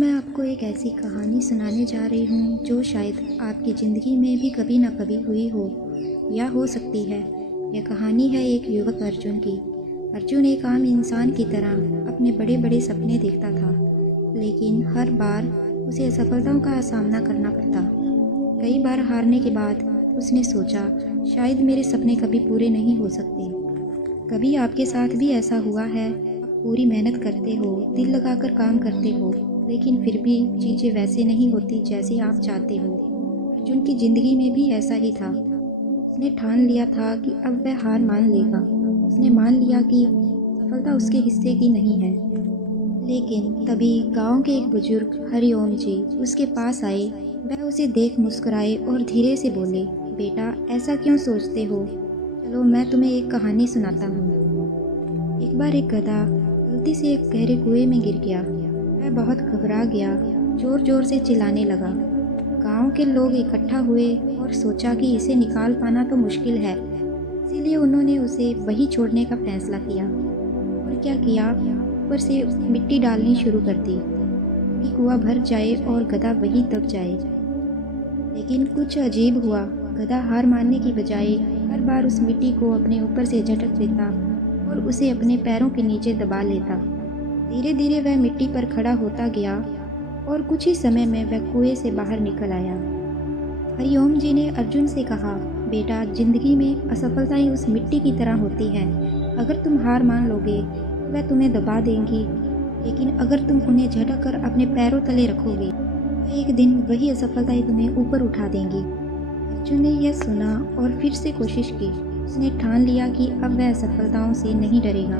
मैं आपको एक ऐसी कहानी सुनाने जा रही हूँ जो शायद आपकी ज़िंदगी में भी कभी ना कभी हुई हो या हो सकती है। यह कहानी है एक युवक अर्जुन की। अर्जुन एक आम इंसान की तरह अपने बड़े बड़े सपने देखता था, लेकिन हर बार उसे असफलताओं का सामना करना पड़ता। कई बार हारने के बाद उसने सोचा, शायद मेरे सपने कभी पूरे नहीं हो सकते। कभी आपके साथ भी ऐसा हुआ है? आप पूरी मेहनत करते हो, दिल लगाकर काम करते हो, लेकिन फिर भी चीज़ें वैसे नहीं होती जैसे आप चाहते हो। अर्जुन की ज़िंदगी में भी ऐसा ही था। उसने ठान लिया था कि अब वह हार मान लेगा। उसने मान लिया कि सफलता उसके हिस्से की नहीं है। लेकिन तभी गांव के एक बुजुर्ग हरिओम जी उसके पास आए। वह उसे देख मुस्कुराए और धीरे से बोले, बेटा, ऐसा क्यों सोचते हो? चलो मैं तुम्हें एक कहानी सुनाता हूँ। एक बार एक गधा गलती से एक गहरे कुएं में गिर गया। वह बहुत घबरा गया, जोर जोर से चिल्लाने लगा। गांव के लोग इकट्ठा हुए और सोचा कि इसे निकाल पाना तो मुश्किल है, इसीलिए उन्होंने उसे वहीं छोड़ने का फैसला किया। और क्या किया, ऊपर से मिट्टी डालनी शुरू कर दी कि कुआं भर जाए और गधा वहीं दब जाए। लेकिन कुछ अजीब हुआ। गधा हार मानने की बजाय हर बार उस मिट्टी को अपने ऊपर से झटक देता और उसे अपने पैरों के नीचे दबा लेता। धीरे धीरे वह मिट्टी पर खड़ा होता गया और कुछ ही समय में वह कुएं से बाहर निकल आया। हरिओम जी ने अर्जुन से कहा, बेटा, जिंदगी में असफलताएं उस मिट्टी की तरह होती हैं। अगर तुम हार मान लोगे तो वह तुम्हें दबा देंगी, लेकिन अगर तुम उन्हें झटक कर अपने पैरों तले रखोगे तो एक दिन वही असफलताएं तुम्हें ऊपर उठा देंगी। अर्जुन ने यह सुना और फिर से कोशिश की। उसने ठान लिया कि अब वह असफलताओं से नहीं डरेगा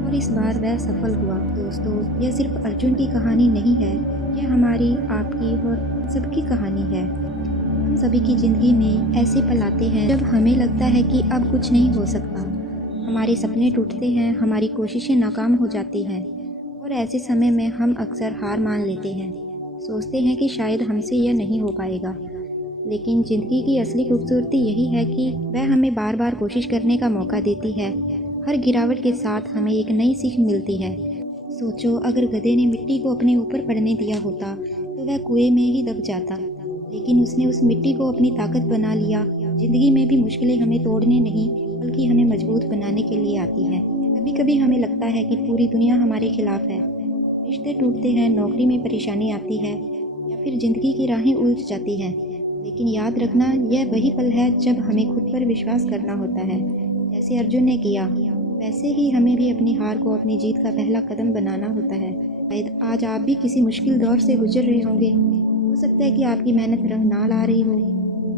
और इस बार वह सफल हुआ। दोस्तों, यह सिर्फ अर्जुन की कहानी नहीं है, यह हमारी, आपकी और सबकी कहानी है। हम सभी की ज़िंदगी में ऐसे पल आते हैं जब हमें लगता है कि अब कुछ नहीं हो सकता। हमारे सपने टूटते हैं, हमारी कोशिशें नाकाम हो जाती हैं और ऐसे समय में हम अक्सर हार मान लेते हैं। सोचते हैं कि शायद हमसे यह नहीं हो पाएगा। लेकिन ज़िंदगी की असली खूबसूरती यही है कि वह हमें बार बार कोशिश करने का मौका देती है। हर गिरावट के साथ हमें एक नई सीख मिलती है। सोचो, अगर गधे ने मिट्टी को अपने ऊपर पड़ने दिया होता तो वह कुएं में ही दब जाता, लेकिन उसने उस मिट्टी को अपनी ताकत बना लिया। जिंदगी में भी मुश्किलें हमें तोड़ने नहीं बल्कि हमें मजबूत बनाने के लिए आती हैं। कभी कभी हमें लगता है कि पूरी दुनिया हमारे खिलाफ है, रिश्ते टूटते हैं, नौकरी में परेशानी आती है या फिर जिंदगी की राहें उलझ जाती हैं। लेकिन याद रखना, यह वही पल है जब हमें खुद पर विश्वास करना होता है। जैसे अर्जुन ने किया, वैसे ही हमें भी अपनी हार को अपनी जीत का पहला कदम बनाना होता है। शायद आज आप भी किसी मुश्किल दौर से गुजर रहे होंगे। हो सकता है कि आपकी मेहनत रंग ना ला रही हो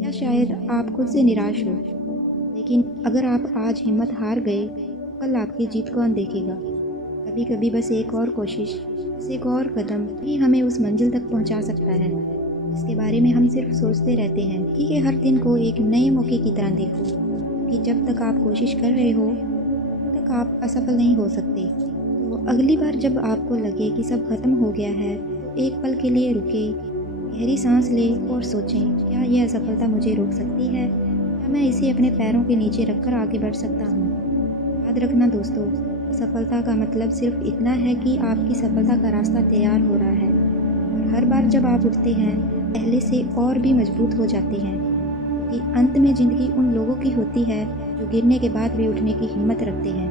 या शायद आप खुद से निराश हो। लेकिन अगर आप आज हिम्मत हार गए, कल आपकी जीत कौन देखेगा? कभी कभी बस एक और कोशिश, बस एक और कदम ही हमें उस मंजिल तक पहुंचा सकता है जिसके बारे में हम सिर्फ सोचते रहते हैं। ठीक है, हर दिन को एक नए मौके की तरह देखो, क्योंकि जब तक आप कोशिश कर रहे हो तब तक आप असफल नहीं हो सकते। तो अगली बार जब आपको लगे कि सब खत्म हो गया है, तो एक पल के लिए रुके, गहरी सांस लें और सोचें, क्या यह असफलता मुझे रोक सकती है या मैं इसे अपने पैरों के नीचे रखकर आगे बढ़ सकता हूँ। याद रखना दोस्तों, सफलता का मतलब सिर्फ इतना है कि आपकी सफलता का रास्ता तैयार हो रहा है और हर बार जब आप उठते हैं पहले से और भी मजबूत हो जाते हैं, क्योंकि अंत में ज़िंदगी उन लोगों की होती है जो गिरने के बाद भी उठने की हिम्मत रखते हैं।